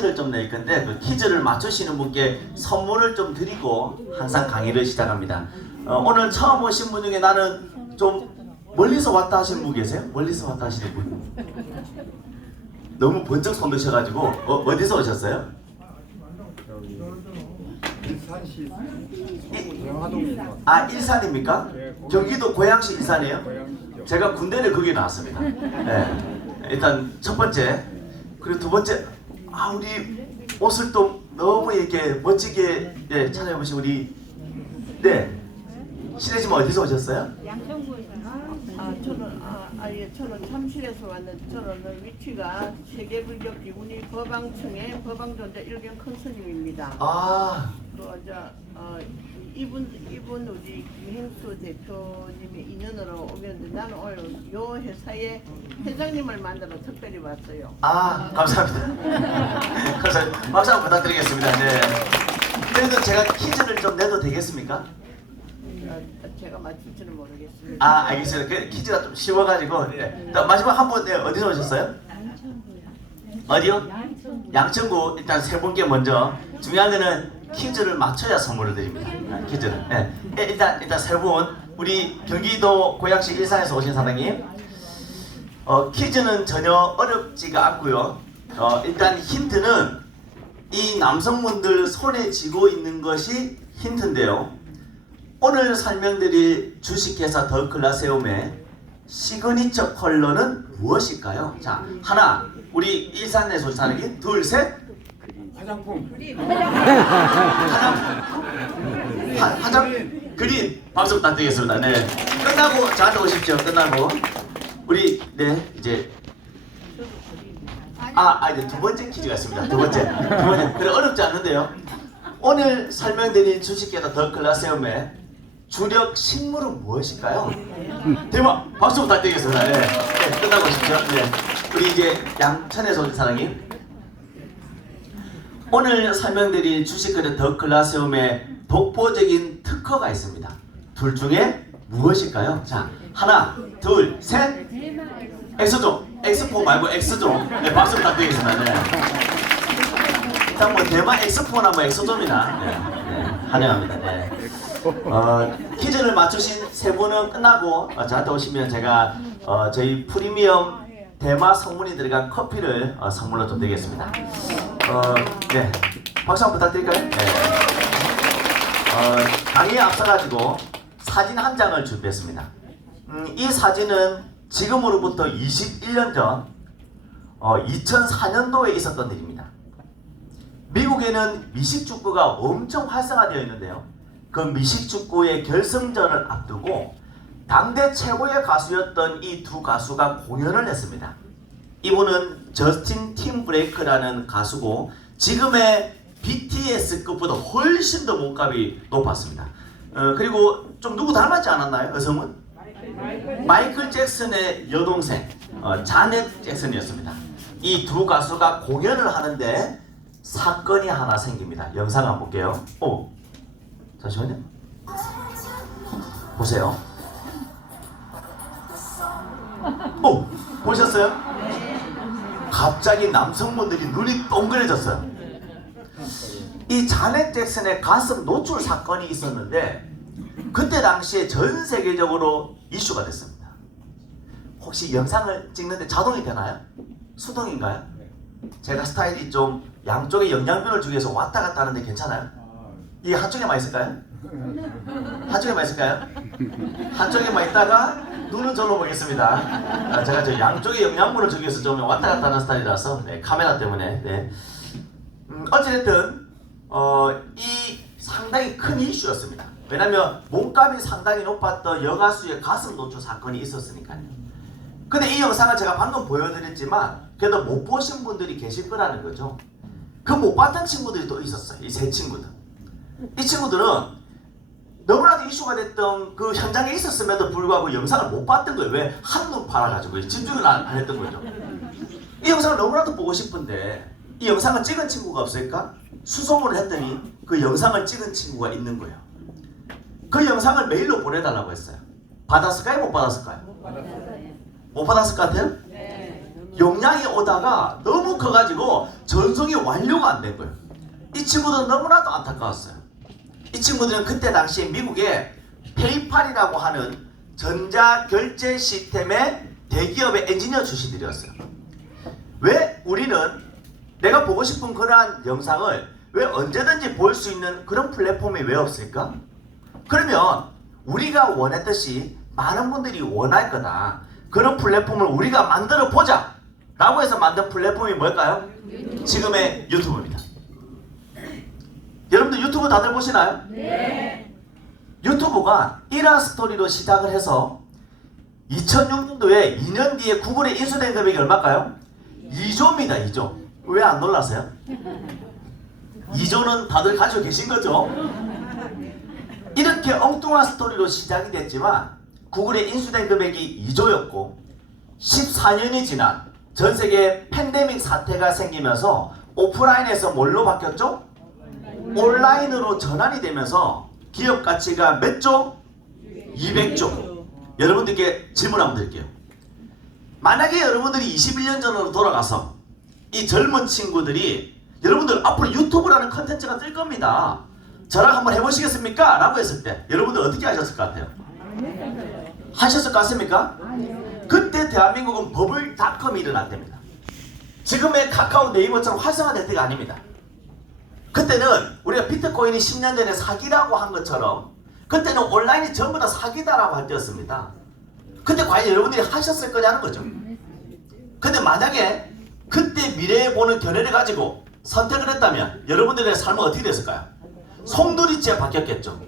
퀴즈를 좀 낼 건데 그 퀴즈를 맞추시는 분께 선물을 좀 드리고 항상 강의를 시작합니다. 오늘 처음 오신 분 중에 나는 좀 멀리서 왔다 하시는 분 계세요? 멀리서 왔다 하시는 분? 너무 번쩍 손 드셔가지고 어디서 오셨어요? 일산시 일산입니까? 경기도 고양시 일산이에요? 제가 군대를 거기 나왔습니다. 네. 일단 첫 번째, 그리고 두 번째, 우리 옷을 또 너무 이렇게 멋지게 차려입으신 우리 실례지만 어디서 오셨어요? 양천구에서. 저는 참실에서 왔는데 저는 위치가 세계불교기운이 법왕층의 법왕존자 일경 큰 스님입니다. 이분 우리 김행수 대표님의 인연으로 오셨는데 나는 오늘 요 회사의 회장님을 만나러 특별히 왔어요. 감사합니다. 감사합니다. 박수 한번 부탁드리겠습니다. 네. 그래도 제가 퀴즈를 좀 내도 되겠습니까? 제가 맞출 줄은 모르겠습니다. 알겠습니다. 그 퀴즈가 좀 쉬워가지고. 네. 마지막 한 분 어디서 오셨어요? 어디요? 양천구. 일단 세 분께 먼저 중요한 거는 퀴즈를 맞춰야 선물을 드립니다. 퀴즈는. 네. 일단 세 분. 우리 경기도 고양시 일산에서 오신 사장님. 퀴즈는 전혀 어렵지가 않고요. 일단 힌트는 이 남성분들 손에 쥐고 있는 것이 힌트인데요. 오늘 설명드릴 주식회사 더클라세움의 시그니처 컬러는 무엇일까요? 자, 하나, 우리 일산에서 사는 둘, 셋. 화장품. 화장 그린. 박수 부탁드리겠습니다. 네. 끝나고 저한테 오십시오. 끝나고 우리 이제 이제 두 번째 퀴즈가 있습니다. 두 번째. 그래 어렵지 않는데요. 오늘 설명드릴 주식회사 더클라세움의 주력 식물은 무엇일까요? 대박! 박수 부탁드리겠습니다. 네. 끝나고 오십시오. 네. 우리 이제 양천에서 온 사장님. 오늘 설명드릴 주식회사 더클라세움의 독보적인 특허가 있습니다. 둘 중에 무엇일까요? 자, 하나, 둘, 셋. 엑스종. 엑스포 말고 엑스종. 네, 박수 부탁드리겠습니다. 네. 일단 대만 엑스포나 엑스종이나 환영합니다. 네. 퀴즈를 맞추신 세 분은 끝나고 저한테 오시면 제가 저희 프리미엄 대마 성분이 들어간 커피를 선물로 좀 드리겠습니다. 네. 박수 한번 부탁드릴까요? 네. 강의에 앞서가지고 사진 한 장을 준비했습니다. 이 사진은 지금으로부터 21년 전 2004년도에 있었던 일입니다. 미국에는 미식축구가 엄청 활성화되어 있는데요. 그 미식축구의 결승전을 앞두고 당대 최고의 가수였던 이 두 가수가 공연을 했습니다. 이분은 저스틴 팀브레이크라는 가수고 지금의 BTS급보다 훨씬 더 몸값이 높았습니다. 그리고 좀 누구 닮았지 않았나요? 여성은? 마이클 잭슨의 여동생 자넷 잭슨이었습니다. 이 두 가수가 공연을 하는데 사건이 하나 생깁니다. 영상 한번 볼게요. 잠시만요. 보세요. 보셨어요? 갑자기 남성분들이 눈이 동그래졌어요. 이 자넷 잭슨의 가슴 노출 사건이 있었는데 그때 당시에 전 세계적으로 이슈가 됐습니다. 혹시 영상을 찍는데 자동이 되나요? 수동인가요? 제가 스타일이 좀 양쪽에 영양분을 주기 위해서 왔다 갔다 하는데 괜찮아요? 이게 한쪽에만 있을까요? 한쪽에만 있을까요? 한쪽에만 있다가 눈은 절로 보겠습니다. 제가 저 양쪽에 영양분을 주기 위해서 좀 왔다 갔다 하는 스타일이라서 카메라 때문에 어찌됐든 이 상당히 큰 이슈였습니다. 왜냐면 몸값이 상당히 높았던 여가수의 가슴 노출 사건이 있었으니까요. 근데 이 영상을 제가 방금 보여드렸지만 그래도 못 보신 분들이 계실 거라는 거죠. 그 못 봤던 친구들이 또 있었어요. 이 세 친구들. 이 친구들은 너무나도 이슈가 됐던 그 현장에 있었음에도 불구하고 영상을 못 봤던 거예요. 왜? 한눈 팔아가지고 집중을 안 했던 거죠. 이 영상을 너무나도 보고 싶은데 이 영상을 찍은 친구가 없을까? 수소문을 했더니 그 영상을 찍은 친구가 있는 거예요. 그 영상을 메일로 보내달라고 했어요. 받았을까요? 못 받았을까요? 못 받았을 것 같아요? 용량이 오다가 너무 커가지고 전송이 완료가 안 된 거예요. 이 친구들은 너무나도 안타까웠어요. 이 친구들은 그때 당시에 미국에 페이팔이라고 하는 전자결제 시스템의 대기업의 엔지니어 출신들이었어요. 왜 우리는 내가 보고 싶은 그러한 영상을 왜 언제든지 볼 수 있는 그런 플랫폼이 왜 없을까? 그러면 우리가 원했듯이 많은 분들이 원할 거다. 그런 플랫폼을 우리가 만들어 보자 라고 해서 만든 플랫폼이 뭘까요? 지금의 유튜브입니다. 여러분들 유튜브 다들 보시나요? 네. 유튜브가 일화스토리로 시작을 해서 2006년도에 2년 뒤에 구글에 인수된 금액이 얼마일까요? 2조입니다. 2조. 왜 안 놀라세요? 2조는 다들 가지고 계신 거죠? 이렇게 엉뚱한 스토리로 시작이 됐지만 구글에 인수된 금액이 2조였고 14년이 지난 전 세계 팬데믹 사태가 생기면서 오프라인에서 뭘로 바뀌었죠? 온라인으로 전환이 되면서 기업 가치가 몇 조? 200조. 여러분들께 질문 한번 드릴게요. 만약에 여러분들이 21년 전으로 돌아가서 이 젊은 친구들이 여러분들 앞으로 유튜브라는 컨텐츠가 뜰 겁니다. 저랑 한번 해보시겠습니까? 라고 했을 때 여러분들 어떻게 하셨을 것 같아요? 하셨을 것 같습니까? 그때 대한민국은 버블닷컴이 일어날 때입니다. 지금의 카카오 네이버처럼 활성화될 때가 아닙니다. 그때는 우리가 비트코인이 10년 전에 사기라고 한 것처럼 그때는 온라인이 전부 다 사기다라고 할 때였습니다. 근데 과연 여러분들이 하셨을 거냐는 거죠. 근데 만약에 그때 미래에 보는 견해를 가지고 선택을 했다면 여러분들의 삶은 어떻게 됐을까요? 송두리째 바뀌었겠죠.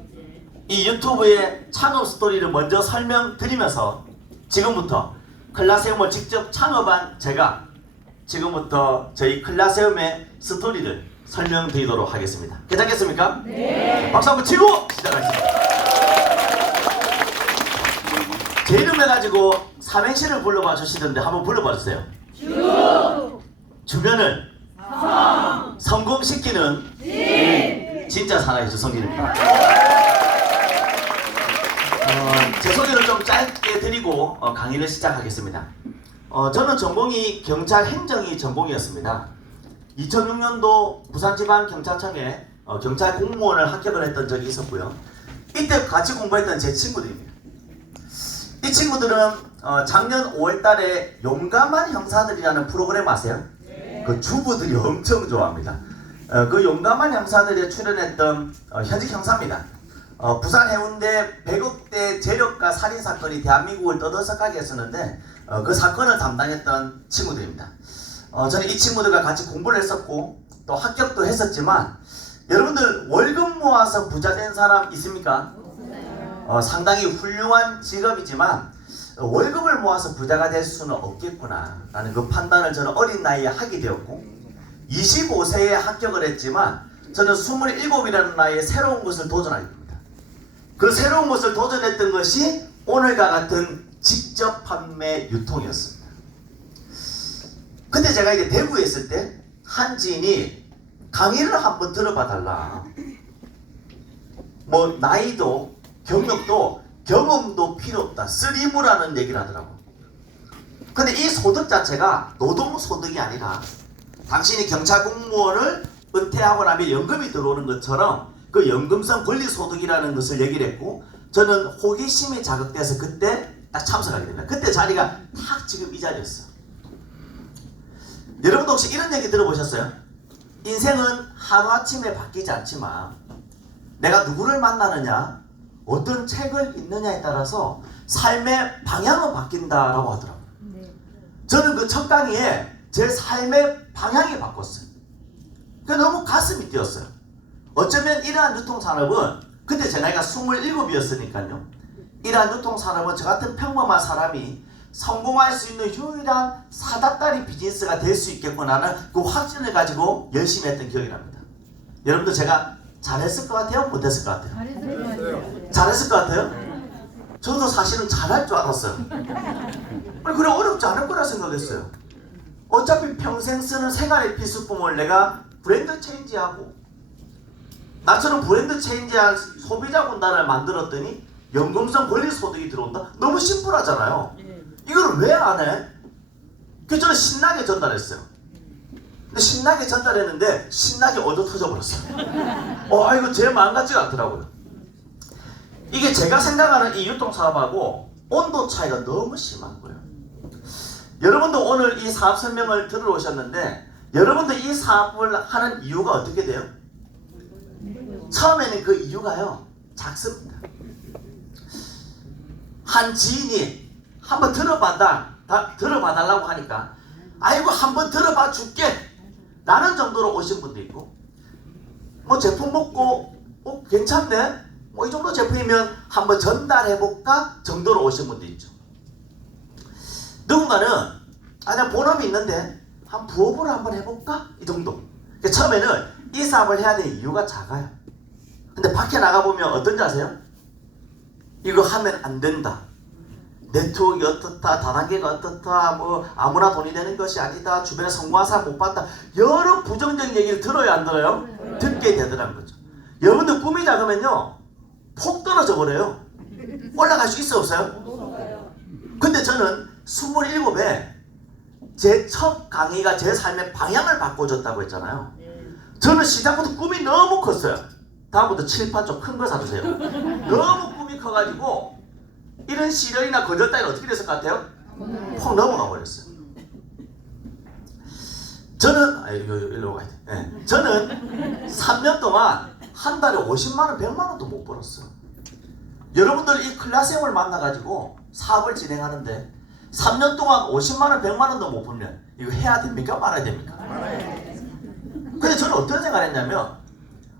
이 유튜브의 창업 스토리를 먼저 설명드리면서 지금부터 클라세움을 직접 창업한 제가 지금부터 저희 클라세움의 스토리를 설명드리도록 하겠습니다. 괜찮겠습니까? 네. 박수 한번 치고 시작하겠습니다. 제 이름 해가지고 삼행시를 불러봐 주시던데 한번 불러봐 주세요. 주변을 성공시키는 진짜 살아계신 성진입니다. 제 소개를 좀 짧게 드리고 강의를 시작하겠습니다. 저는 전공이 경찰 행정이 전공이었습니다. 2006년도 부산지방경찰청에 경찰 공무원을 합격을 했던 적이 있었고요. 이때 같이 공부했던 제 친구들입니다. 이 친구들은 작년 5월달에 용감한 형사들이라는 프로그램 아세요? 그 주부들이 엄청 좋아합니다. 그 용감한 형사들에 출연했던 현직 형사입니다. 부산 해운대 100억대 재력가 살인사건이 대한민국을 떠들썩하게 했었는데 그 사건을 담당했던 친구들입니다. 저는 이 친구들과 같이 공부를 했었고 또 합격도 했었지만 여러분들 월급 모아서 부자 된 사람 있습니까? 상당히 훌륭한 직업이지만 월급을 모아서 부자가 될 수는 없겠구나 라는 그 판단을 저는 어린 나이에 하게 되었고 25세에 합격을 했지만 저는 27이라는 나이에 새로운 것을 도전하게 됩니다. 그 새로운 것을 도전했던 것이 오늘과 같은 직접 판매 유통이었습니다. 근데 제가 이제 대구에 있을 때 한 지인이 강의를 한번 들어봐 달라. 뭐 나이도 경력도 경험도 필요 없다. 쓰리무라는 얘기를 하더라고. 근데 이 소득 자체가 노동소득이 아니라 당신이 경찰 공무원을 은퇴하고 나면 연금이 들어오는 것처럼 그 연금성 권리소득이라는 것을 얘기를 했고 저는 호기심이 자극돼서 그때 딱 참석하게 됩니다. 그때 자리가 딱 지금 이 자리였어요. 여러분도 혹시 이런 얘기 들어보셨어요? 인생은 하루아침에 바뀌지 않지만 내가 누구를 만나느냐 어떤 책을 읽느냐에 따라서 삶의 방향은 바뀐다라고 하더라고요. 저는 그 첫 강의에 제 삶의 방향이 바꿨어요. 너무 가슴이 뛰었어요. 어쩌면 이러한 유통산업은 그때 제 나이가 27이었으니까요. 이러한 유통산업은 저 같은 평범한 사람이 성공할 수 있는 유일한 사다다리 비즈니스가 될 수 있겠구나라는 그 확신을 가지고 열심히 했던 기억이 납니다. 여러분들 제가 잘했을 것 같아요? 못했을 것 같아요? 잘했을 것 같아요? 저도 사실은 잘할 줄 알았어요. 그래 어렵지 않을 거라 생각했어요. 어차피 평생 쓰는 생활의 필수품을 내가 브랜드 체인지하고 나처럼 브랜드 체인지한 소비자 군단을 만들었더니 연금성 권리소득이 들어온다? 너무 심플하잖아요. 이걸 왜 안 해? 그래서 저는 신나게 전달했어요. 근데 신나게 전달했는데 신나게 얻어 터져버렸어요. 이거 제 마음 같지가 않더라고요. 이게 제가 생각하는 이 유통사업하고 온도 차이가 너무 심한 거예요. 여러분도 오늘 이 사업 설명을 들으러 오셨는데 여러분도 이 사업을 하는 이유가 어떻게 돼요? 처음에는 그 이유가요 작습니다. 한 지인이 한번 들어봐달라고 하니까 아이고 한번 들어봐 줄게 라는 정도로 오신 분도 있고, 뭐 제품 먹고 괜찮네 뭐 이 정도 제품이면 한번 전달해볼까 정도로 오신 분도 있죠. 누군가는 나 본업이 있는데 한 부업으로 한번 해볼까 이 정도. 그러니까 처음에는 이 사업을 해야 될 이유가 작아요. 근데 밖에 나가보면 어떤지 아세요? 이거 하면 안 된다, 네트워크가 어떻다, 다단계가 어떻다, 뭐 아무나 돈이 되는 것이 아니다, 주변에 성공한 사람 못 봤다, 여러 부정적인 얘기를 들어요 안 들어요? 듣게 되더라는 거죠. 여러분들 꿈이 작으면요 폭 떨어져 버려요. 올라갈 수 있어 없어요? 근데 저는 27에 제 첫 강의가 제 삶의 방향을 바꿔줬다고 했잖아요. 저는 시작부터 꿈이 너무 컸어요. 다음부터 칠판 좀 큰 거 사주세요. 너무 꿈이 커가지고 이런 시련이나 거절 따위는 어떻게 됐을 것 같아요? 폭 넘어가 버렸어요. 저는 일로 가야 돼. 저는 3년 동안 한 달에 50만원, 100만원도 못 벌었어요. 여러분들 이 클라스형을 만나가지고 사업을 진행하는데 3년 동안 50만원, 100만원도 못 벌면 이거 해야 됩니까? 말아야 됩니까? 근데 저는 어떤 생각을 했냐면,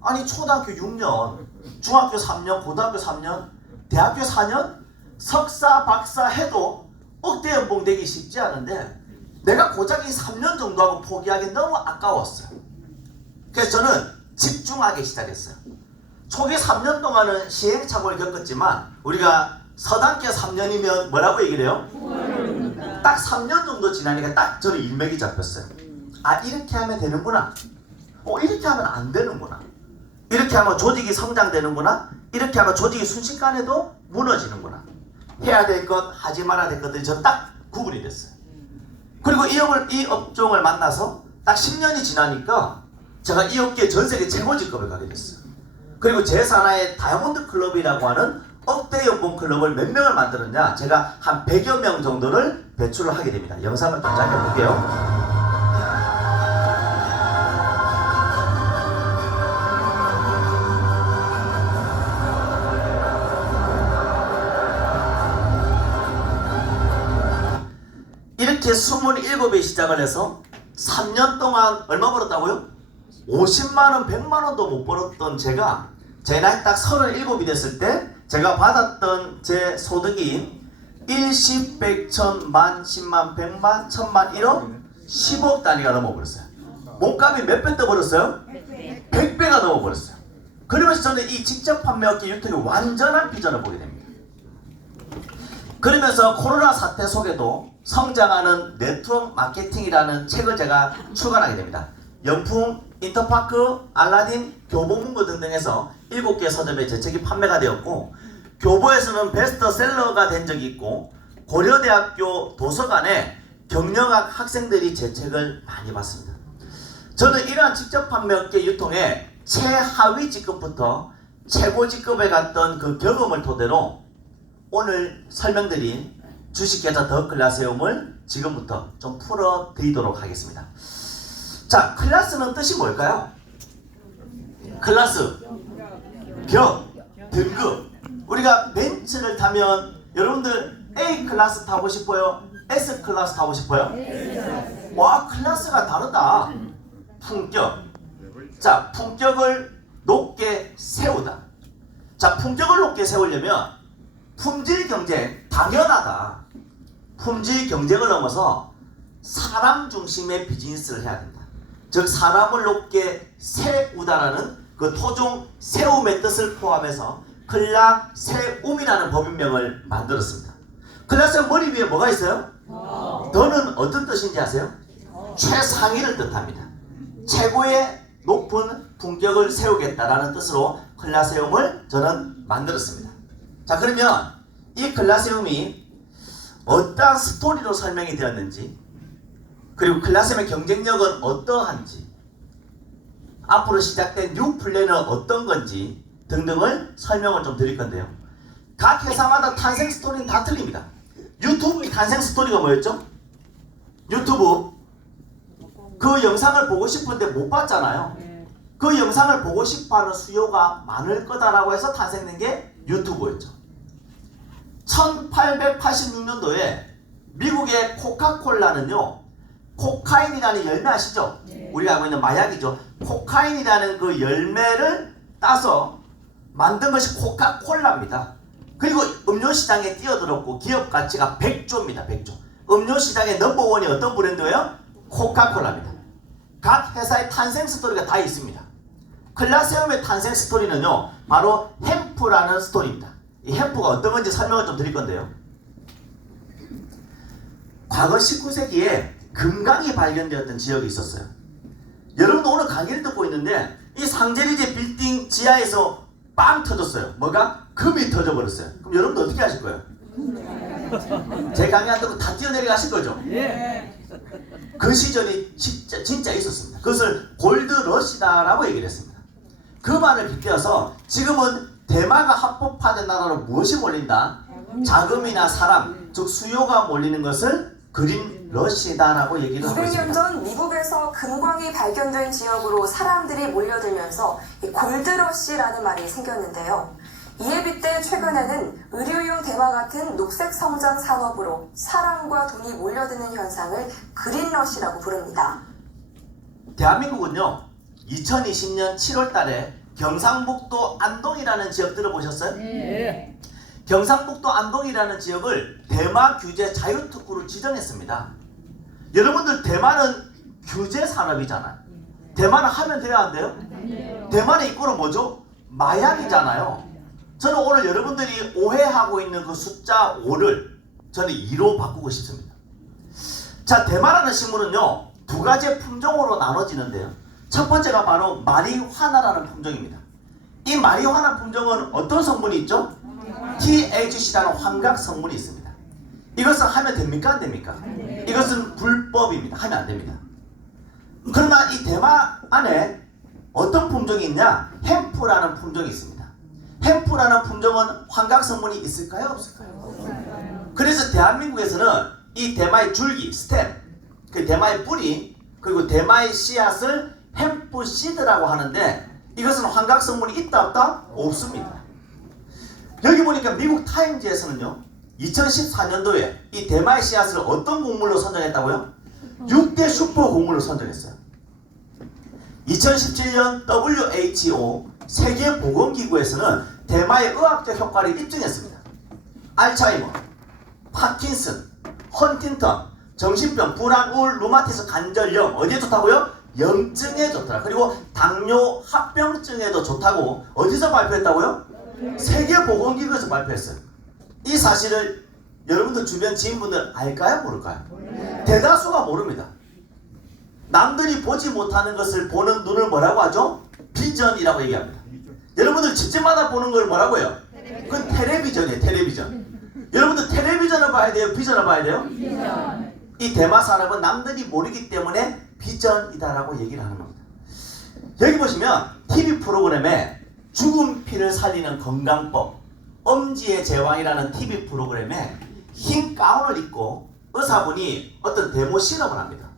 아니 초등학교 6년, 중학교 3년, 고등학교 3년, 대학교 4년, 석사, 박사 해도 억대 연봉 되기 쉽지 않은데 내가 고작 이 3년 정도 하고 포기하기 너무 아까웠어요. 그래서 저는 집중하기 시작했어요. 초기 3년 동안은 시행착오를 겪었지만 우리가 서당계 3년이면 뭐라고 얘기를 해요? 딱 3년 정도 지나니까 딱 저는 일맥이 잡혔어요. 이렇게 하면 되는구나. 이렇게 하면 안 되는구나. 이렇게 하면 조직이 성장되는구나. 이렇게 하면 조직이 순식간에도 무너지는구나. 해야 될 것, 하지 말아야 될 것들이 저는 딱 구분이 됐어요. 그리고 이 업종을 만나서 딱 10년이 지나니까 제가 이 업계 전 세계 최고 직급을 가게 됐어요. 그리고 제 산하의 다이아몬드 클럽이라고 하는 억대 연봉 클럽을 몇 명을 만들었냐, 제가 한 100여 명 정도를 배출을 하게 됩니다. 영상을 동작해 볼게요. 이렇게 27에 시작을 해서 3년 동안 얼마 벌었다고요? 50만원, 100만원도 못 벌었던 제가 제 나이 딱 37이 됐을 때 제가 받았던 제 소득이 1, 10, 100, 1000, 만, 10만, 100만, 1000만, 1억, 10억 단위가 넘어버렸어요. 몸값이 몇 배 떠버렸어요? 100배가 넘어버렸어요. 그러면서 저는 이 직접 판매업계 유통의 완전한 비전을 보게 됩니다. 그러면서 코로나 사태 속에도 성장하는 네트워크 마케팅이라는 책을 제가 출간하게 됩니다. 영풍, 인터파크, 알라딘, 교보문고 등등에서 7개 서점에 제 책이 판매가 되었고, 교보에서는 베스트셀러가 된 적이 있고, 고려대학교 도서관에 경영학 학생들이 제 책을 많이 봤습니다. 저는 이러한 직접 판매업계 유통의 최하위 직급부터 최고 직급에 갔던 그 경험을 토대로 오늘 설명드린 주식계좌 더 클라스홈을 지금부터 좀 풀어드리도록 하겠습니다. 자, 클래스는 뜻이 뭘까요? 클래스, 벽, 등급. 우리가 벤츠를 타면 여러분들 A 클래스 타고 싶어요? S 클래스 타고 싶어요? 와, 클래스가 다르다. 품격. 자, 품격을 높게 세우다. 자, 품격을 높게 세우려면 품질 경쟁 당연하다. 품질 경쟁을 넘어서 사람 중심의 비즈니스를 해야 된다. 즉 사람을 높게 세우다라는 그 토종 세움의 뜻을 포함해서 클라세움이라는 법인명을 만들었습니다. 클라세움 머리 위에 뭐가 있어요? 더는 어떤 뜻인지 아세요? 최상위를 뜻합니다. 최고의 높은 품격을 세우겠다라는 뜻으로 클라세움을 저는 만들었습니다. 자, 그러면 이 클라세움이 어떠한 스토리로 설명이 되었는지 그리고 클라셈의 경쟁력은 어떠한지, 앞으로 시작된 뉴 플랜은 어떤 건지 등등을 설명을 좀 드릴 건데요. 각 회사마다 탄생 스토리는 다 틀립니다. 유튜브 탄생 스토리가 뭐였죠? 유튜브 그 영상을 보고 싶은데 못 봤잖아요. 그 영상을 보고 싶어하는 수요가 많을 거다라고 해서 탄생된 게 유튜브였죠. 1886년도에 미국의 코카콜라는요, 코카인이라는 열매 아시죠? 우리가 알고 있는 마약이죠. 코카인이라는 그 열매를 따서 만든 것이 코카콜라입니다. 그리고 음료 시장에 뛰어들었고 기업 가치가 100조입니다. 100조. 음료 시장의 넘버원이 어떤 브랜드예요? 코카콜라입니다. 각 회사의 탄생 스토리가 다 있습니다. 클라세움의 탄생 스토리는요, 바로 햄프라는 스토리입니다. 이 햄프가 어떤 건지 설명을 좀 드릴 건데요. 과거 19세기에 금강이 발견되었던 지역이 있었어요. 여러분 오늘 강의를 듣고 있는데 이 상제리제 빌딩 지하에서 빵 터졌어요. 뭐가? 금이 터져버렸어요. 그럼 여러분들 어떻게 하실 거예요? 제 강의 안 듣고 다 뛰어내려가실 거죠? 그 시절이 진짜 있었습니다. 그것을 골드러시다라고 얘기를 했습니다. 그 말을 빗대어서 지금은 대마가 합법화된 나라로 무엇이 몰린다? 자금이나 사람, 즉 수요가 몰리는 것을 그린러시다라고 얘기를 하고 200년 있습니다. 전 미국에서 금광이 발견된 지역으로 사람들이 몰려들면서 이 골드러시라는 말이 생겼는데요. 이에 빗대 최근에는 의료용 대마 같은 녹색 성장 산업으로 사람과 돈이 몰려드는 현상을 그린러시라고 부릅니다. 대한민국은요, 2020년 7월 달에 경상북도 안동이라는 지역 들어보셨어요? 네. 경상북도 안동이라는 지역을 대마 규제 자유특구로 지정했습니다. 여러분들 대마는 규제 산업이잖아요. 대마는 하면 돼야 안 돼요? 대마의 입구는 뭐죠? 마약이잖아요. 저는 오늘 여러분들이 오해하고 있는 그 숫자 5를 저는 2로 바꾸고 싶습니다. 자, 대마라는 식물은요, 두 가지의 품종으로 나눠지는데요. 첫 번째가 바로 마리화나라는 품종입니다. 이 마리화나 품종은 어떤 성분이 있죠? THC라는 환각 성분이 있습니다. 이것은 하면 됩니까? 안 됩니까? 이것은 불법입니다. 하면 안 됩니다. 그러나 이 대마 안에 어떤 품종이 있냐? 햄프라는 품종이 있습니다. 햄프라는 품종은 환각 성분이 있을까요? 없을까요? 그래서 대한민국에서는 이 대마의 줄기, 스템, 그 대마의 뿌리, 그리고 대마의 씨앗을 햄프 씨드라고 하는데 이것은 환각 성분이 있다 없다? 없습니다. 여기 보니까 미국 타임즈에서는요, 2014년도에 이 대마의 씨앗을 어떤 곡물로 선정했다고요? 6대 슈퍼 곡물로 선정했어요. 2017년 WHO 세계보건기구에서는 대마의 의학적 효과를 입증했습니다. 알츠하이머, 파킨슨, 헌팅턴, 정신병, 불안, 우울, 루마티스, 관절염 어디에 좋다고요? 염증에 좋더라. 그리고 당뇨, 합병증에도 좋다고 어디서 발표했다고요? 세계보건기구에서 발표했어요. 이 사실을 여러분들 주변 지인분들 알까요? 모를까요? 대다수가 모릅니다. 남들이 보지 못하는 것을 보는 눈을 뭐라고 하죠? 비전이라고 얘기합니다. 여러분들 집집마다 보는 걸 뭐라고 해요? 그건 텔레비전이에요. 텔레비전. 여러분들 텔레비전을 봐야 돼요? 비전을 봐야 돼요? 비전. 이 대마 산업은 남들이 모르기 때문에 비전이다라고 얘기를 하는 겁니다. 여기 보시면 TV 프로그램에 죽은 피를 살리는 건강법, 엄지의 제왕이라는 TV 프로그램에 흰 가운을 입고 의사분이 어떤 데모 실험을 합니다.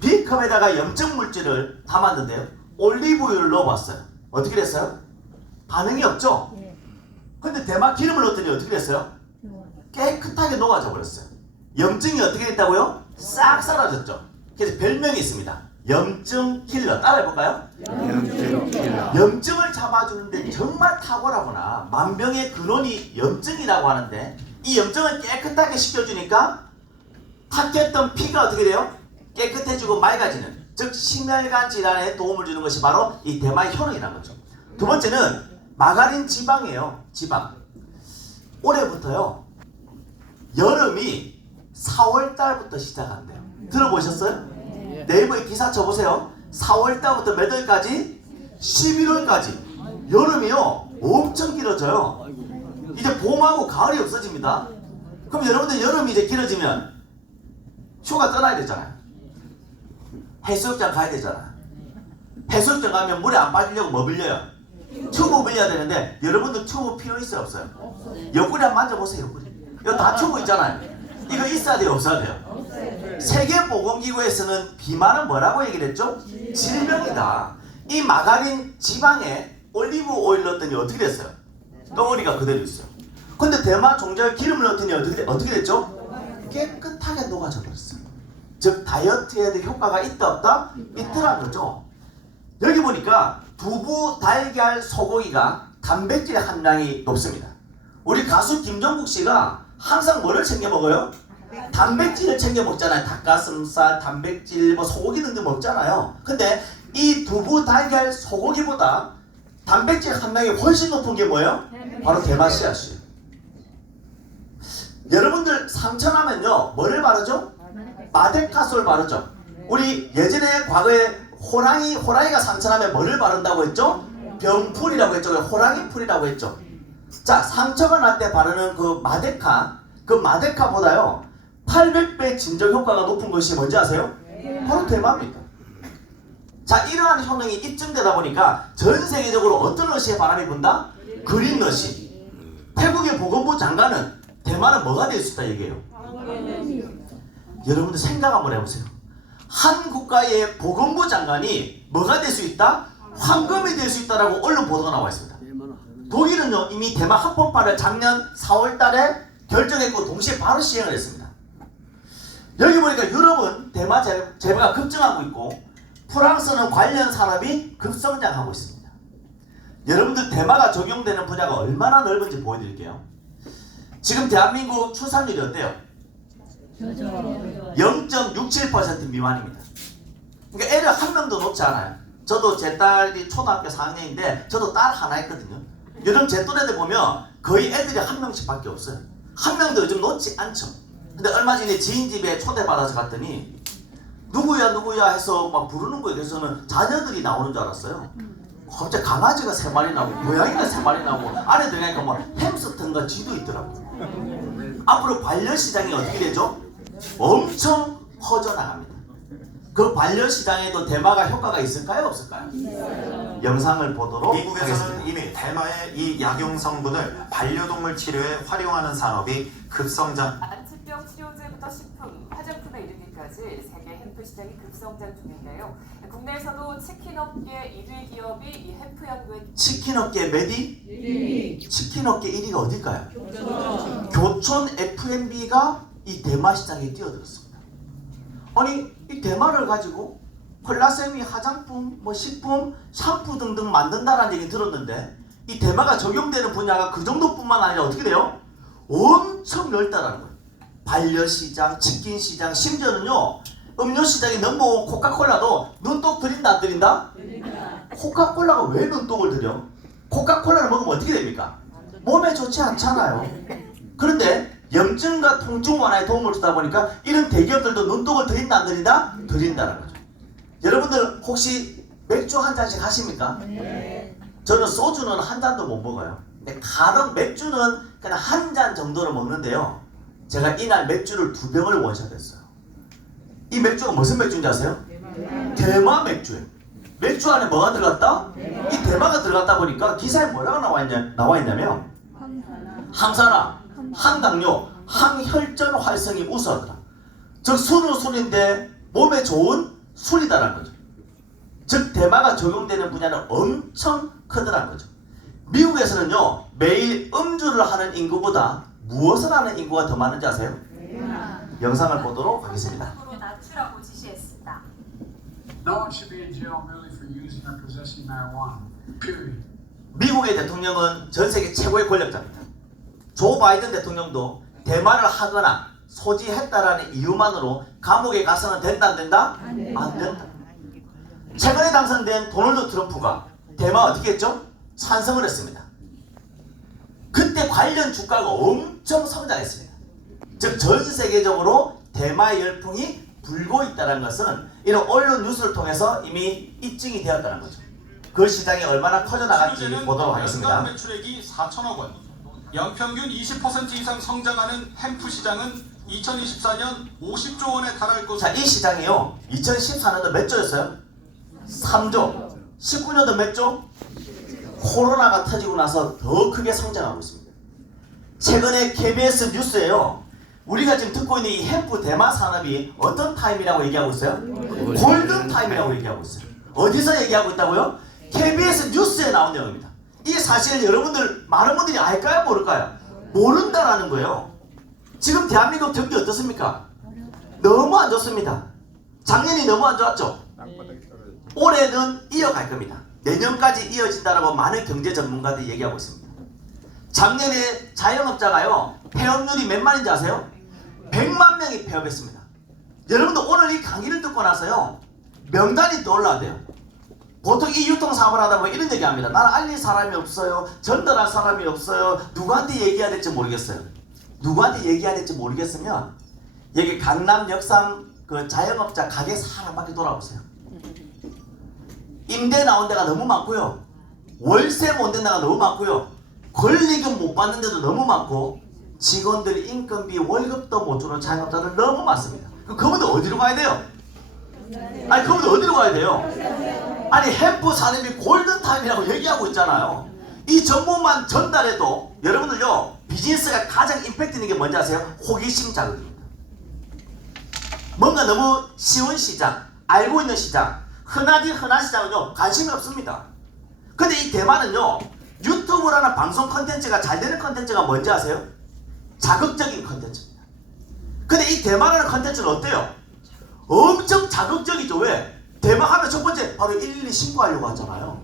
B컵에다가 염증 물질을 담았는데요, 올리브유를 넣어봤어요. 어떻게 됐어요? 반응이 없죠? 근데 대마 기름을 넣었더니 어떻게 됐어요? 깨끗하게 녹아져 버렸어요. 염증이 어떻게 됐다고요? 싹 사라졌죠. 그래서 별명이 있습니다. 염증 킬러. 따라해볼까요? 염증 킬러. 염증을 잡아주는데 정말 탁월하구나. 만병의 근원이 염증이라고 하는데 이 염증을 깨끗하게 식혀주니까 탁했던 피가 어떻게 돼요? 깨끗해지고 맑아지는, 즉 심혈관 질환에 도움을 주는 것이 바로 이 대마의 효능이라는 거죠. 두 번째는 마가린 지방이에요. 지방. 올해부터요, 여름이 4월달부터 시작한대요. 들어보셨어요? 네이버에 기사 쳐보세요. 4월달부터 몇 월까지? 11월까지. 여름이요 엄청 길어져요. 이제 봄하고 가을이 없어집니다. 그럼 여러분들 여름이 이제 길어지면 휴가 떠나야 되잖아요. 해수욕장 가야 되잖아요. 해수욕장 가면 물에 안 빠지려고 뭐 빌려요? 튜브 빌려야 되는데 여러분들 튜브 필요 있어요 없어요? 옆구리 한번 만져보세요. 옆구리. 이거 다 튜브 있잖아요. 이거 있어야 돼요 없어야 돼요? 세계보건기구에서는 비만은 뭐라고 얘기를 했죠? 질병이다. 이 마가린 지방에 올리브 오일 넣었더니 어떻게 됐어요? 덩어리가 그대로 있어요. 근데 대마 종자에 기름을 넣었더니 어떻게 됐죠? 깨끗하게 녹아져 버렸어요. 즉 다이어트에도 효과가 있다 없다? 있더라는 거죠. 여기 보니까 두부, 달걀, 소고기가 단백질 함량이 높습니다. 우리 가수 김종국 씨가 항상 뭐를 챙겨 먹어요? 단백질을 챙겨 먹잖아요. 닭가슴살, 단백질, 뭐 소고기 등등 먹잖아요. 근데 이 두부, 달걀, 소고기보다 단백질 함량이 훨씬 높은 게 뭐예요? 바로 대마 씨앗이에요. 여러분들 상처나면요 뭐를 바르죠? 마데카솔 바르죠. 우리 예전에 과거에 호랑이가 상처나면 뭐를 바른다고 했죠? 병풀이라고 했죠. 호랑이 풀이라고 했죠. 자, 상처가 날 때 바르는 그 마데카보다요 800배 진정 효과가 높은 것이 뭔지 아세요? 바로 대마입니다. 자, 이러한 효능이 입증되다 보니까 전 세계적으로 어떤 러시에 바람이 분다? 그린 러시. 태국의 보건부 장관은 대마는 뭐가 될 수 있다 얘기해요. 여러분들 생각 한번 해보세요. 한 국가의 보건부 장관이 뭐가 될 수 있다? 황금이 될 수 있다라고 언론 보도가 나와 있습니다. 독일은요 이미 대마 합법화를 작년 4월 달에 결정했고 동시에 바로 시행을 했습니다. 여기 보니까 유럽은 대마 재배가 급증하고 있고 프랑스는 관련 산업이 급성장하고 있습니다. 여러분들 대마가 적용되는 분야가 얼마나 넓은지 보여드릴게요. 지금 대한민국 출산율이 어때요? 0.67% 미만입니다. 그러니까 애를 한 명도 놓지 않아요. 저도 제 딸이 초등학교 4학년인데 저도 딸 하나 있거든요. 요즘 제 또래들 보면 거의 애들이 한 명씩 밖에 없어요. 한 명도 요즘 놓지 않죠. 근데 얼마 전에 지인 집에 초대받아서 갔더니 누구야 해서 막 부르는 거에 대해서는 자녀들이 나오는 줄 알았어요. 갑자기 강아지가 3마리 나오고 고양이가 3마리 나오고 안에 들어가니까 뭐 햄스터인가 쥐도 있더라고요. 앞으로 반려시장이 어떻게 되죠? 엄청 퍼져나갑니다. 그 반려시장에도 대마가 효과가 있을까요? 없을까요? 영상을 보도록 미국에서는 하겠습니다. 이미 대마의 이 약용 성분을 반려동물 치료에 활용하는 산업이 급성장. 안치병 치료제부터 식품, 화장품에 이르기까지 세계 햄프 시장이 급성장 중인데요. 국내에서도 치킨업계 1위 기업이 이 햄프 연구에 치킨업계 몇 위? 치킨업계 1위가 어딜까요? 교촌 F&B가 이 대마 시장에 뛰어들었습니다. 아니 이 대마를 가지고 콜라세미, 화장품, 뭐 식품, 샴푸 등등 만든다라는 얘기 들었는데 이 대마가 적용되는 분야가 그 정도뿐만 아니라 어떻게 돼요? 엄청 넓다라는 거예요. 반려시장, 치킨시장, 심지어는요 음료시장이 넘버원 코카콜라도 눈독 들인다 안 들인다? 코카콜라가 왜 눈독을 들여? 코카콜라를 먹으면 어떻게 됩니까? 몸에 좋지 않잖아요. 그런데 염증과 통증 완화에 도움을 주다 보니까 이런 대기업들도 눈독을 들인다 안 들인다? 들인다는 거죠. 여러분들 혹시 맥주 한 잔씩 하십니까? 네. 저는 소주는 한 잔도 못 먹어요. 근데 가끔 맥주는 그냥 한 잔 정도로 먹는데요. 제가 이날 맥주를 2병을 원샷했어요. 이 맥주가 무슨 맥주인지 아세요? 대마 맥주예요. 맥주 안에 뭐가 들어갔다? 이 대마가 들어갔다 보니까 기사에 뭐라고 나와 있냐면 항산화, 항당뇨, 항혈전 활성이 우수하더라. 즉 술은 술인데 몸에 좋은 술이다라는 거죠. 즉 대마가 적용되는 분야는 엄청 크더라는 거죠. 미국에서는요 매일 음주를 하는 인구보다 무엇을 하는 인구가 더 많은지 아세요? 영상을 보도록 하겠습니다. 낮추라고 지시했습니다. No one should be in jail merely for using or possessing marijuana. Period. 미국의 대통령은 전 세계 최고의 권력자입니다. 조 바이든 대통령도 대마를 하거나 소지했다라는 이유만으로 감옥에 가서는 된다 안 된다? 안 된다. 최근에 당선된 도널드 트럼프가 대마 어떻게 했죠? 찬성을 했습니다. 그때 관련 주가가 엄청 성장했습니다. 즉 전 세계적으로 대마의 열풍이 불고 있다는 것은 이런 언론 뉴스를 통해서 이미 입증이 되었다는 거죠. 그 시장이 얼마나 커져나갈지 보도록 하겠습니다. 연간 매출액이 4천억 원, 연평균 20% 이상 성장하는 햄프 시장은 2024년 50조 원에 달할 것으로. 자, 이 시장이요. 2014년도 몇 조였어요? 3조. 19년도 몇 조? 코로나가 터지고 나서 더 크게 성장하고 있습니다. 최근에 KBS 뉴스에요. 우리가 지금 듣고 있는 이 햄프 대마 산업이 어떤 타임이라고 얘기하고 있어요? 골든 타임이라고 얘기하고 있어요. 어디서 얘기하고 있다고요? KBS 뉴스에 나온 내용입니다. 이 사실 여러분들 많은 분들이 알까요? 모를까요? 모른다라는 거예요. 지금 대한민국 경기 어떻습니까? 너무 안 좋습니다. 작년이 너무 안 좋았죠? 올해는 이어갈 겁니다. 내년까지 이어진다라고 많은 경제 전문가들이 얘기하고 있습니다. 작년에 자영업자가요, 폐업률이 몇 만인지 아세요? 100만 명이 폐업했습니다. 여러분들 오늘 이 강의를 듣고 나서요, 명단이 떠올라야 돼요. 보통 이 유통사업을 하다 보면 이런 얘기 합니다. 나는 알릴 사람이 없어요. 전달할 사람이 없어요. 누구한테 얘기해야 될지 모르겠어요. 누구한테 얘기해야 될지 모르겠으면 여기 강남 역삼 그 자영업자 가게 한 바퀴 돌아보세요. 임대 나온 데가 너무 많고요. 월세 못 낸 데가 너무 많고요. 권리금 못 받는 데도 너무 많고, 직원들 인건비 월급도 못 주는 자영업자들 너무 많습니다. 그럼 그분들 어디로 가야 돼요? 아니, 그분들 어디로 가야 돼요? 아니, 햄프 산업이 골든타임이라고 얘기하고 있잖아요. 이 정보만 전달해도 여러분들요, 비즈니스가 가장 임팩트 있는 게 뭔지 아세요? 호기심 자극입니다. 뭔가 너무 쉬운 시장, 알고 있는 시장, 흔한 시장은요, 관심이 없습니다. 근데 이 대만은요, 유튜브라는 방송 컨텐츠가 잘 되는 컨텐츠가 뭔지 아세요? 자극적인 컨텐츠입니다. 근데 이 대만이라는 컨텐츠는 어때요? 엄청 자극적이죠. 왜? 대만 하면 첫 번째 바로 112 신고하려고 하잖아요.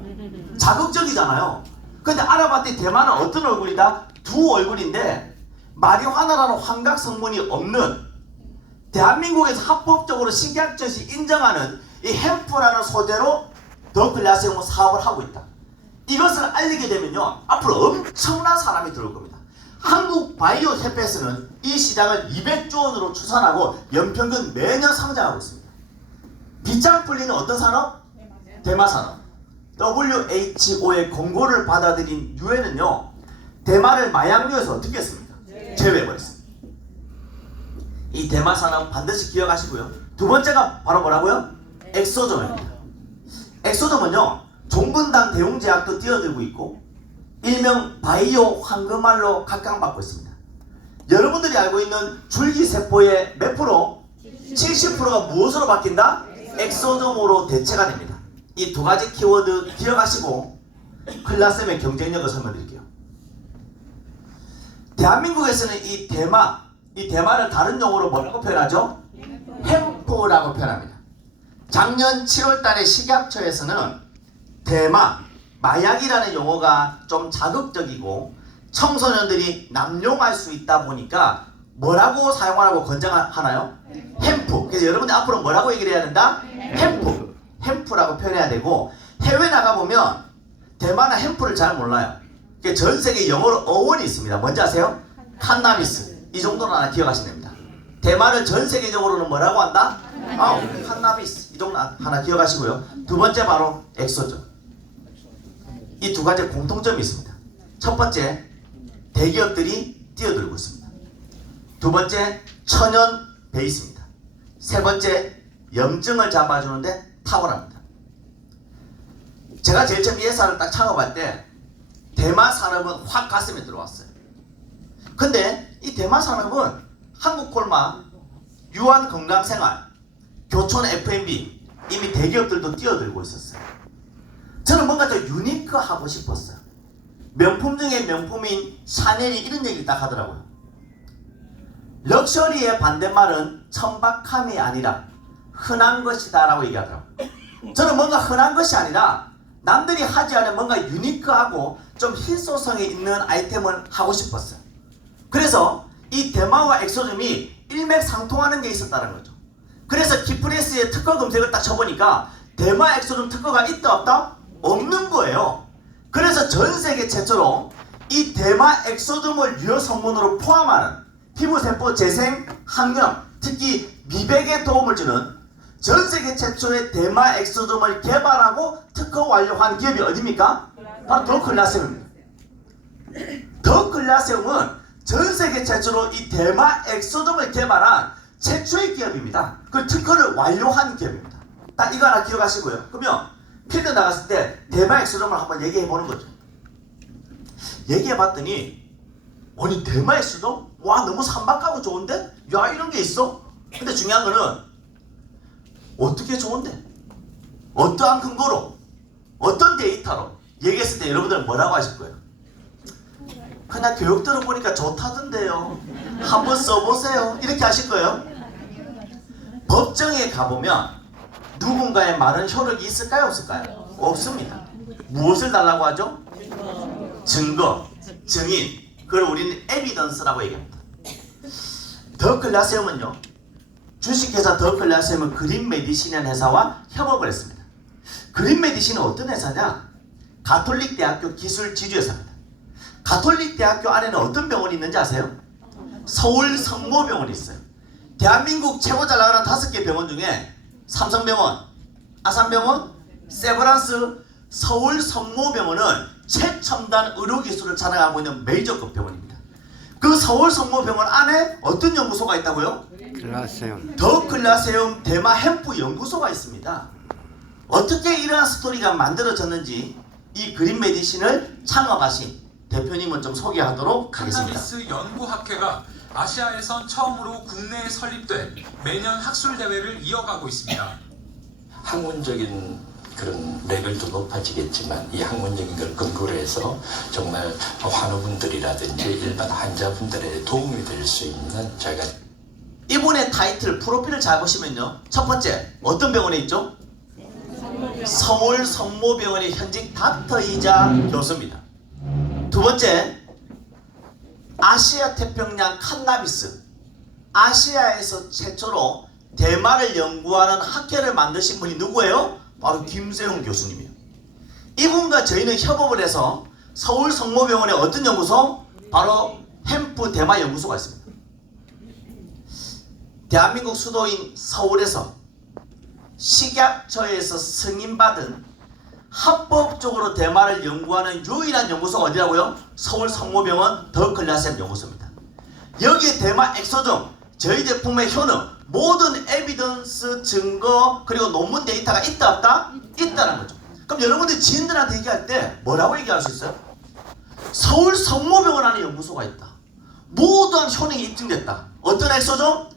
자극적이잖아요. 근데 알아봤더니 대만은 어떤 얼굴이다? 두 얼굴인데 마리화나라는 환각 성분이 없는, 대한민국에서 합법적으로 식약처에서 인정하는 이 햄프라는 소재로 더클래스용 사업을 하고 있다. 이것을 알리게 되면요, 앞으로 엄청난 사람이 들어올 겁니다. 한국바이오협회에서는 이 시장을 200조 원으로 추산하고 연평균 매년 성장하고 있습니다. 빗장 풀리는 어떤 산업? 대마산업. WHO의 공고를 받아들인 유엔은요, 대마를 마약류에서 어떻게 했습니까? 제외해버렸습니다. 이 대마산업 반드시 기억하시고요. 두 번째가 바로 뭐라고요? 엑소점입니다. 엑소점은요, 종분당 대웅제약도 뛰어들고 있고 일명 바이오 황금알로 각광받고 있습니다. 여러분들이 알고 있는 줄기세포의 몇 프로? 70%가 무엇으로 바뀐다? 엑소점으로 대체가 됩니다. 이 두 가지 키워드 기억하시고 클라스의 경쟁력을 설명드릴게요. 대한민국에서는 이 대마를 다른 용어로 뭐라고 표현하죠? 햄프라고 표현합니다. 작년 7월 달에 식약처에서는 대마, 마약이라는 용어가 좀 자극적이고 청소년들이 남용할 수 있다 보니까 뭐라고 사용하라고 권장하나요? 햄프. 그래서 여러분들 앞으로 뭐라고 얘기를 해야 된다? 햄프. 햄프라고 표현해야 되고, 해외 나가보면 대만은 햄프를 잘 몰라요. 전 세계 영어로 어원이 있습니다. 뭔지 아세요? 칸나비스. 이 정도는 하나 기억하시면 됩니다. 대만을 전 세계적으로는 뭐라고 한다? 칸나비스. 이 정도 하나 기억하시고요. 두 번째 바로 엑소점. 이 두 가지 공통점이 있습니다. 첫 번째, 대기업들이 뛰어들고 있습니다. 두 번째, 천연 베이스입니다. 세 번째, 염증을 잡아주는데 탁월합니다. 제가 제일 처음 이 회사를 딱 창업할 때 대마 산업은 확 가슴에 들어왔어요. 근데 이 대마 산업은 한국콜마, 유한건강생활, 교촌 F&B 이미 대기업들도 뛰어들고 있었어요. 저는 뭔가 더 유니크하고 싶었어요. 명품 중에 명품인 샤넬이 이런 얘기를 딱 하더라고요. 럭셔리의 반대말은 천박함이 아니라 흔한 것이다 라고 얘기하더라고요. 저는 뭔가 흔한 것이 아니라 남들이 하지 않은 뭔가 유니크하고 좀 희소성이 있는 아이템을 하고 싶었어요. 그래서 이 대마와 엑소점이 일맥상통하는 게 있었다는 거죠. 그래서 키프레스의 특허 검색을 딱 쳐보니까 대마 엑소점 특허가 있다 없다? 없는 거예요. 그래서 전 세계 최초로 이 대마 엑소점을 유효 성분으로 포함하는 피부세포 재생, 항염, 특히 미백에 도움을 주는 전 세계 최초의 대마 엑소점을 개발하고 특허 완료한 기업이 어디입니까? 바로 더클라세움입니다. 더클라세움은 전 세계 최초로 이 대마 엑소돔을 개발한 최초의 기업입니다. 그 특허를 완료한 기업입니다. 딱 이거 하나 기억하시고요. 그러면 필드 나갔을 때 대마 엑소돔을 한번 얘기해 보는 거죠. 얘기해 봤더니 아니 대마 엑소돔? 와 너무 산박하고 좋은데? 야 이런 게 있어? 근데 중요한 거는 어떻게 좋은데? 어떠한 근거로? 어떤 데이터로? 얘기했을 때 여러분들 뭐라고 하실 거예요? 그냥 교육 들어보니까 좋다던데요. 한번 써보세요. 이렇게 하실 거예요. 법정에 가보면 누군가의 말은 효력이 있을까요? 없을까요? 없습니다. 무엇을 달라고 하죠? 증거, 증인. 그걸 우리는 에비던스라고 얘기합니다. 더 클라세움은요. 주식회사 더 클라세움은 그린 메디신이라는 회사와 협업을 했습니다. 그린 메디신은 어떤 회사냐? 가톨릭 대학교 기술 지주회사입니다. 가톨릭 대학교 안에는 어떤 병원이 있는지 아세요? 서울 성모병원이 있어요. 대한민국 최고 잘 나가는 5개 병원 중에 삼성병원, 아산병원, 세브란스, 서울 성모병원은 최첨단 의료기술을 자랑하고 있는 메이저급 병원입니다. 그 서울 성모병원 안에 어떤 연구소가 있다고요? 클라세움. 더 클라세움 대마 햄프 연구소가 있습니다. 어떻게 이러한 스토리가 만들어졌는지 이 그린 메디신을 창업하신 대표님은 좀 소개하도록 하겠습니다. 카나비스 연구학회가 아시아에선 처음으로 국내에 설립돼 매년 학술 대회를 이어가고 있습니다. 학문적인 그런 레벨도 높아지겠지만 이 학문적인 걸 근거로 해서 정말 환우분들이라든지 일반 환자분들에 도움이 될 수 있는 저희가 이분의 타이틀 프로필을 잘 보시면요. 첫 번째 어떤 병원에 있죠? 서울 성모병원의 현직 닥터이자 교수입니다. 두 번째 아시아 태평양 칸나비스 아시아에서 최초로 대마를 연구하는 학회를 만드신 분이 누구예요? 바로 김세웅 교수님이에요. 이분과 저희는 협업을 해서 서울 성모병원의 어떤 연구소? 바로 햄프 대마 연구소가 있습니다. 대한민국 수도인 서울에서 식약처에서 승인받은 합법적으로 대마를 연구하는 유일한 연구소가 어디라고요? 서울 성모병원 더 클라셈 연구소입니다. 여기에 대마 엑소점, 저희 제품의 효능, 모든 에비던스 증거 그리고 논문 데이터가 있다 없다? 있다는 거죠. 그럼 여러분들이 지인들한테 얘기할 때 뭐라고 얘기할 수 있어요? 서울 성모병원 안에 연구소가 있다. 모두한 효능이 입증됐다. 어떤 엑소점?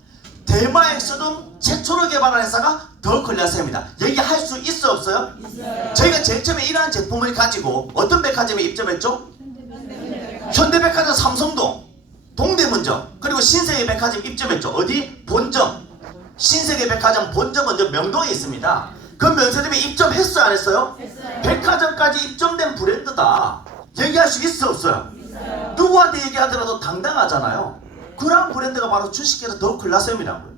대마 엑소점 최초로 개발한 회사가 더 클라셈입니다. 얘기할 수 있어 없어요? 있어요. 저희가 제일 처음에 이러한 제품을 가지고 어떤 백화점에 입점했죠? 현대백화점 삼성동, 동대문점, 그리고 신세계백화점 입점했죠. 어디? 본점. 신세계백화점 본점은 저 명동에 있습니다. 그 면세점에 입점했어요? 안 했어요? 했어요. 백화점까지 입점된 브랜드다. 얘기할 수 있어 없어요? 있어요. 누구한테 얘기하더라도 당당하잖아요. 그런 브랜드가 바로 주식회사 더 클라셈이라고요.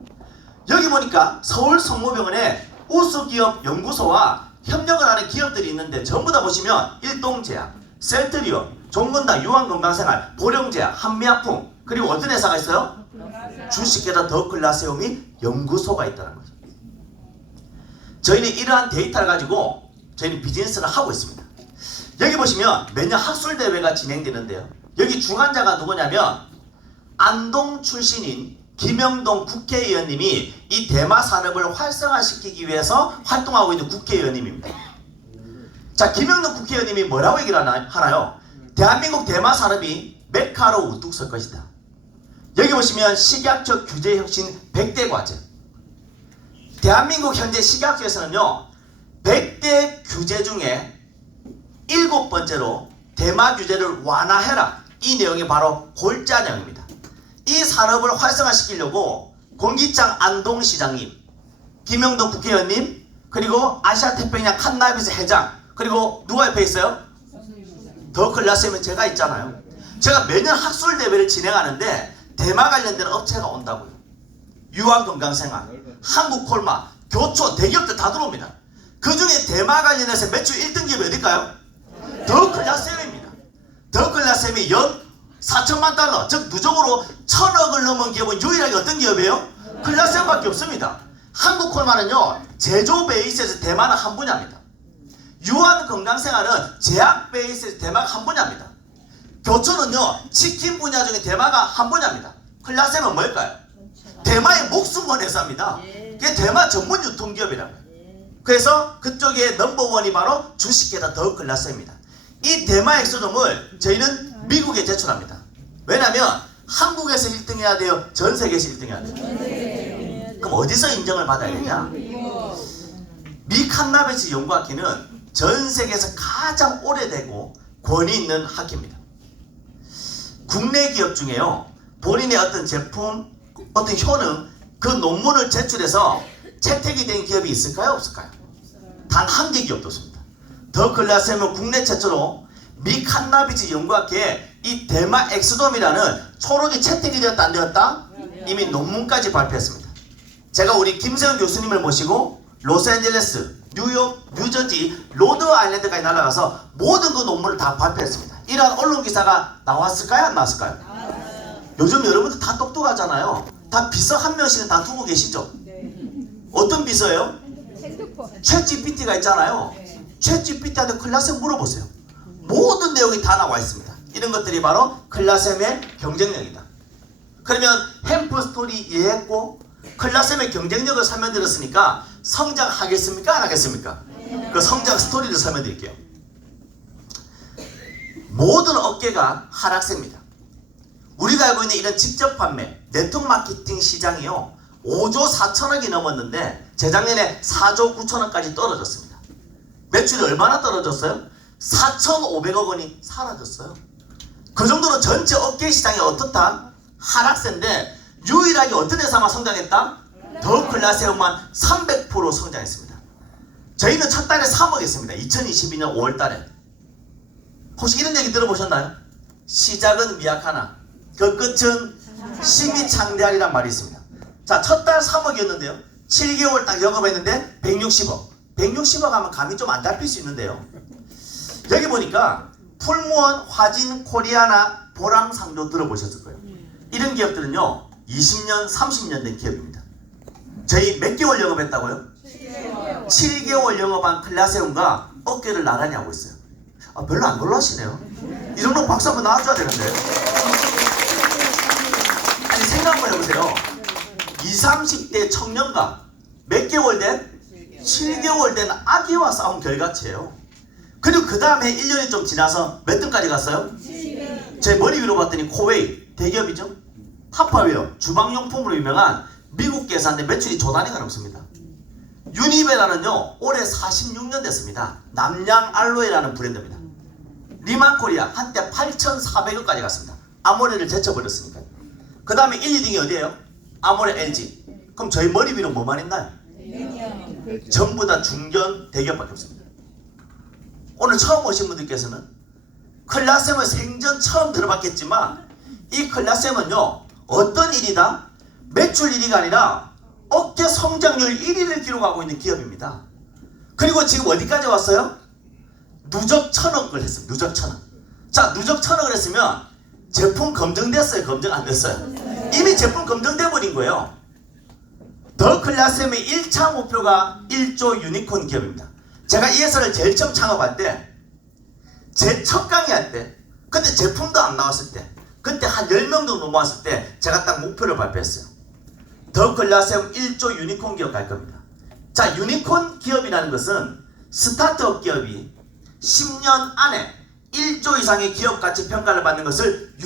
여기 보니까 서울 성모병원에 우수기업 연구소와 협력을 하는 기업들이 있는데 전부 다 보시면 일동제약, 셀트리온, 종근당, 유한건강생활, 보령제약, 한미약품 그리고 어떤 회사가 있어요? 주식회사 더 클라세움이 연구소가 있다는 거죠. 저희는 이러한 데이터를 가지고 저희는 비즈니스를 하고 있습니다. 여기 보시면 매년 학술대회가 진행되는데요. 여기 주관자가 누구냐면 안동 출신인 김영동 국회의원님이 이 대마 산업을 활성화시키기 위해서 활동하고 있는 국회의원님입니다. 자, 김영동 국회의원님이 뭐라고 얘기를 하나요? 대한민국 대마 산업이 메카로 우뚝 설 것이다. 여기 보시면 식약처 규제혁신 100대 과제. 대한민국 현재 식약처에서는요 100대 규제 중에 7번째로 대마 규제를 완화해라. 이 내용이 바로 골자령입니다. 이 산업을 활성화시키려고 공기창 안동시장님, 김영동 국회의원님, 그리고 아시아태평양 칸나비스 회장, 그리고 누가 옆에 있어요? 더 클라셈은 제가 있잖아요. 제가 매년 학술대회를 진행하는데 대마 관련된 업체가 온다고요. 유한건강생활, 한국콜마, 교초, 대기업들 다 들어옵니다. 그 중에 대마 관련해서 매출 1등 기업이 어딜까요? 더 클라셈입니다. 더 클라셈이 연 4천만 달러, 즉 누적으로 1,000억을 넘은 기업은 유일하게 어떤 기업이에요? 클라셈밖에 없습니다. 한국콜마는요 제조 베이스에서 대마는 한 분야입니다. 유한건강생활은 제약 베이스에서 대마가 한 분야입니다. 교촌은요 치킨 분야 중에 대마가 한 분야입니다. 클라셈은 뭘까요? 대마의 목숨권 회사입니다. 이게 대마 전문 유통기업이라고요. 그래서 그쪽에 넘버원이 바로 주식회사 더 클라셈입니다. 이 대마 엑소돔을 저희는 미국에 제출합니다. 왜냐하면 한국에서 1등 해야 돼요? 전 세계에서 1등 해야 돼요? 그럼 어디서 인정을 받아야 되냐? 미 칸나베스 연구학회는 전 세계에서 가장 오래되고 권위 있는 학회입니다. 국내 기업 중에요 본인의 어떤 제품, 어떤 효능, 그 논문을 제출해서 채택이 된 기업이 있을까요? 없을까요? 단 한 개 기업도 없습니다. 더 클라셈은 국내 최초로 미 칸나비스 연구학회에 이 대마 엑소돔이라는 초록이 채택이 되었다 안 되었다? 이미 논문까지 발표했습니다. 제가 우리 김세현 교수님을 모시고 로스앤젤레스, 뉴욕, 뉴저지, 로드 아일랜드까지 날아가서 모든 그 논문을 다 발표했습니다. 이러한 언론 기사가 나왔을까요? 안 나왔을까요? 요즘 여러분들 다 똑똑하잖아요. 다 비서 한 명씩은 다 두고 계시죠? 어떤 비서예요? 챗 GPT가 있잖아요. 챗 GPT한테 클라셈 물어보세요. 모든 내용이 다 나와 있습니다. 이런 것들이 바로 클라셈의 경쟁력이다. 그러면 햄프 스토리 이해했고 클라셈의 경쟁력을 설명드렸으니까 성장하겠습니까? 안 하겠습니까? 그 성장 스토리를 설명드릴게요. 모든 업계가 하락세입니다. 우리가 알고 있는 이런 직접 판매, 네트워크 마케팅 시장이요 5조 4천억이 넘었는데 재작년에 4조 9천억까지 떨어졌습니다. 매출이 얼마나 떨어졌어요? 4,500억 원이 사라졌어요. 그 정도로 전체 업계 시장이 어떻다? 하락세인데 유일하게 어떤 회사만 성장했다? 더 클라셈만 300% 성장했습니다. 저희는 첫 달에 3억 했습니다. 2022년 5월 달에. 혹시 이런 얘기 들어보셨나요? 시작은 미약하나 그 끝은 심히 창대하리란 말이 있습니다. 자, 첫 달 3억이었는데요. 7개월 딱 영업했는데 160억. 160억 하면 감이 좀 안 잡힐 수 있는데요. 여기 보니까 풀무원, 화진, 코리아나, 보람상조 들어보셨을 거예요. 이런 기업들은요 20년, 30년 된 기업입니다. 저희 몇 개월 영업했다고요? 7개월 영업한 클라세움과 어깨를 나란히 하고 있어요. 아, 별로 안 놀라시네요. 이 정도 박수 한번 나와줘야 되는데. 아니 생각 한번 해보세요. 20, 30대 청년과 몇 개월 된? 7개월 된 아기와 싸운 결과치예요. 그리고 그 다음에 1년이 좀 지나서 몇 등까지 갔어요? 제 머리 위로 봤더니 코웨이 대기업이죠. 하파웨어 주방용품으로 유명한 미국 계산대 매출이 조 단위가 넘습니다. 유니베라는요 올해 46년 됐습니다. 남양 알로에라는 브랜드입니다. 리만코리아 한때 8,400억까지 갔습니다. 아모레를 제쳐버렸으니까. 그 다음에 1, 2등이 어디예요? 아모레, LG. 그럼 저희 머리 위로 뭐만 있나요? 전부 다 중견 대기업밖에 없습니다. 오늘 처음 오신 분들께서는 클라셈은 생전 처음 들어봤겠지만 이 클라셈은요 어떤 일이다? 매출 1위가 아니라 업계 성장률 1위를 기록하고 있는 기업입니다. 그리고 지금 어디까지 왔어요? 누적 1,000억을 했어요. 누적 1,000억. 자, 누적 1,000억을 했으면 제품 검증됐어요? 검증 안 됐어요? 이미 제품 검증돼 버린 거예요. 더 클라셈의 1차 목표가 1조 유니콘 기업입니다. 제가 이 회사를 제일 처음 창업할 때 제 첫 강의할 때 그때 제품도 안 나왔을 때 그때 한 10명 정도 모았을 때 제가 딱 목표를 발표했어요. 더 클라셈 1조 유니콘 기업 갈 겁니다. 자, 유니콘 기업이라는 것은 스타트업 기업이 10년 안에 1조 이상의 기업 가치 평가를 받는 것을